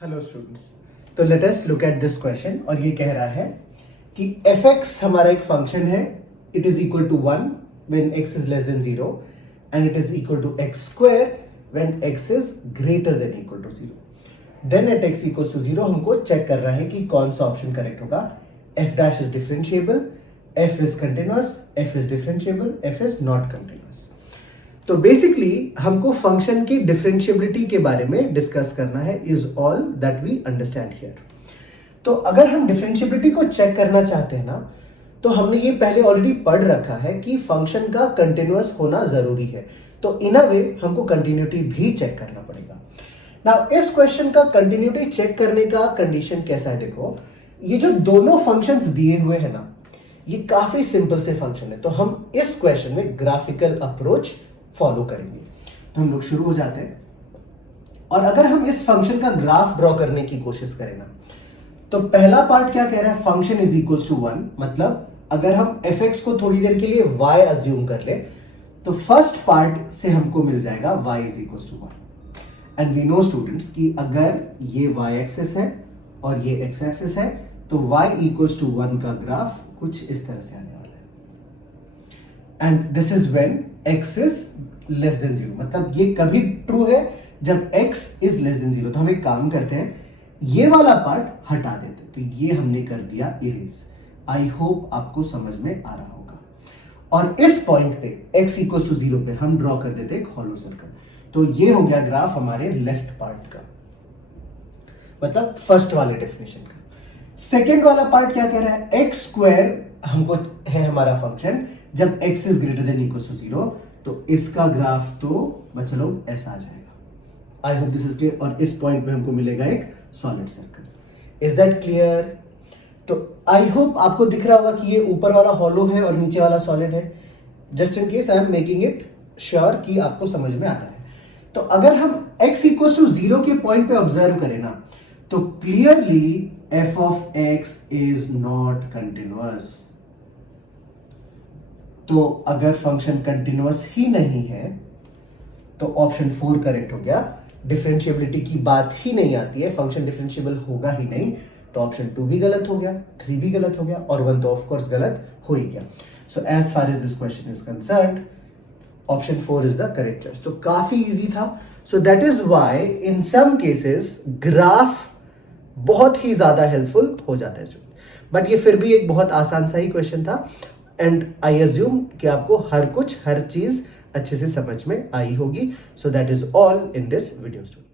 Hello students, तो let us look at this question. और ये कह रहा है कि fx हमारा एक फंक्शन है, it is equal to 1 when x is less than 0 and it is equal to x square when x is greater than equal to 0। Then at x equals to 0 हमको चेक कर रहा है कि कौन सा ऑप्शन करेक्ट होगा। f dash is differentiable, f is continuous, f is differentiable, f is not continuous. तो basically हमको फंक्शन की डिफरेंशिएबिलिटी के बारे में डिस्कस करना है, is all that we understand here. तो अगर हम डिफरेंशिएबिलिटी को चेक करना चाहते हैं ना, तो हमने ये पहले ऑलरेडी पढ़ रखा है कि फंक्शन का कंटिन्यूअस होना जरूरी है। तो इन अ वे हमको कंटिन्यूटी भी चेक करना पड़ेगा। नाउ इस क्वेश्चन का कंटिन्यूटी चेक करने का कंडीशन कैसा है, देखो ये जो दोनों फंक्शंस दिए हुए हैं ना, ये काफी सिंपल से फंक्शन है। तो हम इस क्वेश्चन में ग्राफिकल अप्रोच फॉलो करेंगे। तो हम लोग शुरू हो जाते हैं। और अगर हम इस फंक्शन का ग्राफ ड्रॉ करने की कोशिश करें ना, तो पहला पार्ट क्या कह रहा है, फंक्शन इज इक्वल्स टू 1। मतलब अगर हम fx को थोड़ी देर के लिए y अज्यूम कर ले, तो फर्स्ट पार्ट से हमको मिल जाएगा y is equals to 1। And we know students कि अगर ये y एक्सिस है और ये x एक्सिस है, तो y इक्वल्स टू 1 का ग्राफ कुछ इस तरह से आने वाला है। And this is when x is less than 0। मतलब ये कभी ट्रू है जब x इज लेस देन 0। तो हम एक काम करते हैं, ये वाला पार्ट हटा देते हैं। तो ये हमने कर दिया इरेज। आई होप आपको समझ में आ रहा होगा। और इस पॉइंट पे x इक्वल्स टू 0 पे हम ड्रॉ कर देते हैं एक हॉलो सर्कल। तो ये हो गया ग्राफ हमारे लेफ्ट पार्ट का, मतलब फर्स्ट वाले डेफिनेशन का। सेकेंड वाला पार्ट क्या कह रहा है, एक्स स्क्वायर हमको है हमारा फंक्शन, जब x is greater than equal to 0, तो इसका ग्राफ तो बच्चों लोग ऐसा आ जाएगा। I hope this is clear. और इस पॉइंट में हमको मिलेगा एक solid circle. Is that clear? तो आई होप आपको दिख रहा होगा कि ये ऊपर वाला हॉलो है और नीचे वाला सॉलिड है। Just in case I am making it sure कि आपको समझ में आ रहा है। तो अगर हम x इक्वल टू 0 के पॉइंट पे ऑब्जर्व करें ना, तो clearly f of x is not continuous. तो अगर फंक्शन कंटिन्यूअस ही नहीं है, तो ऑप्शन 4 करेक्ट हो गया। डिफरेंशिएबिलिटी की बात ही नहीं आती है, फंक्शन डिफरेंशिएबल होगा ही नहीं। तो ऑप्शन 2 भी गलत हो गया, 3 भी गलत हो गया और 1 तो ऑफ कोर्स गलत हो ही गया। So as far as this question is concerned, option 4 is the correct choice. तो काफी इजी था। So that is why in some cases graph बहुत ही ज्यादा हेल्पफुल हो जाता है स्टूडेंट। बट ये फिर भी एक बहुत आसान सा ही क्वेश्चन था। एंड आई अज्यूम कि आपको हर चीज अच्छे से समझ में आई होगी। सो that is all in this video student.